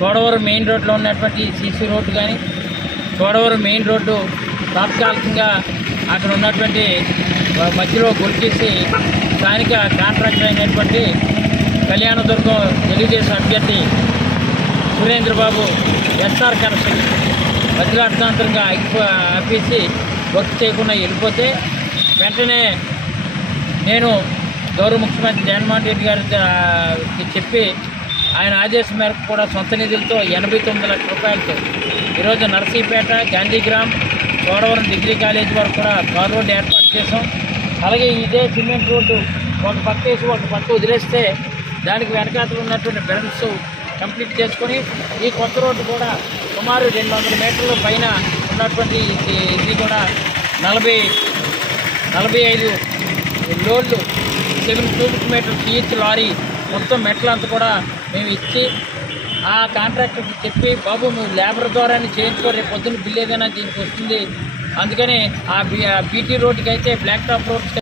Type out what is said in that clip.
Chodavaram main రోడ్లో ఉన్నటువంటి CC road కానీ చోడవరం మెయిన్ రోడ్డు తాత్కాలికంగా అక్కడ ఉన్నటువంటి మధ్యలో గురిచేసి స్థానిక కాంట్రాక్టర్ అయినటువంటి కళ్యాణదుర్గం తెలుగుదేశం అభ్యర్థి సురేంద్రబాబు ఎస్ఆర్ కనెక్షన్ మధ్యలో అర్థాంతరంగా ఆపేసి వర్క్ చేయకుండా వెళ్ళిపోతే వెంటనే నేను గౌరవ ముఖ్యమంత్రి జగన్మోహన్ రెడ్డి గారికి చెప్పి ఆయన ఆదేశం మేరకు కూడా సొంత నిధులతో ఎనభై తొమ్మిది లక్షల రూపాయలతో ఈరోజు నర్సీపేట గాంధీగ్రామ్ చోడవరం డిగ్రీ కాలేజ్ వరకు కూడా కార్ రోడ్డు ఏర్పాటు చేసాం అలాగే ఇదే సిమెంట్ రోడ్డు ఒక పక్క వేసి ఒక పక్క వదిలేస్తే దానికి వెనకాతలు ఉన్నటువంటి బెలన్స్ కంప్లీట్ చేసుకొని ఈ కొత్త రోడ్డు కూడా సుమారు రెండు వందల మీటర్ల పైన ఉన్నటువంటి ఇది కూడా నలభై నలభై ఐదు లోడ్లు seven cubic metre CH lorry మొత్తం మెట్లంతా కూడా మేము ఇచ్చి ఆ కాంట్రాక్టర్కి చెప్పి బాబు నువ్వు లేబర్ ద్వారానే చేయించుకో రేపు పొద్దున్న బిల్ ఏదైనా దీనికి వస్తుంది. అందుకని ఆ బీటీ రోడ్డుకి అయితే బ్లాక్ టాప్ రోడ్కి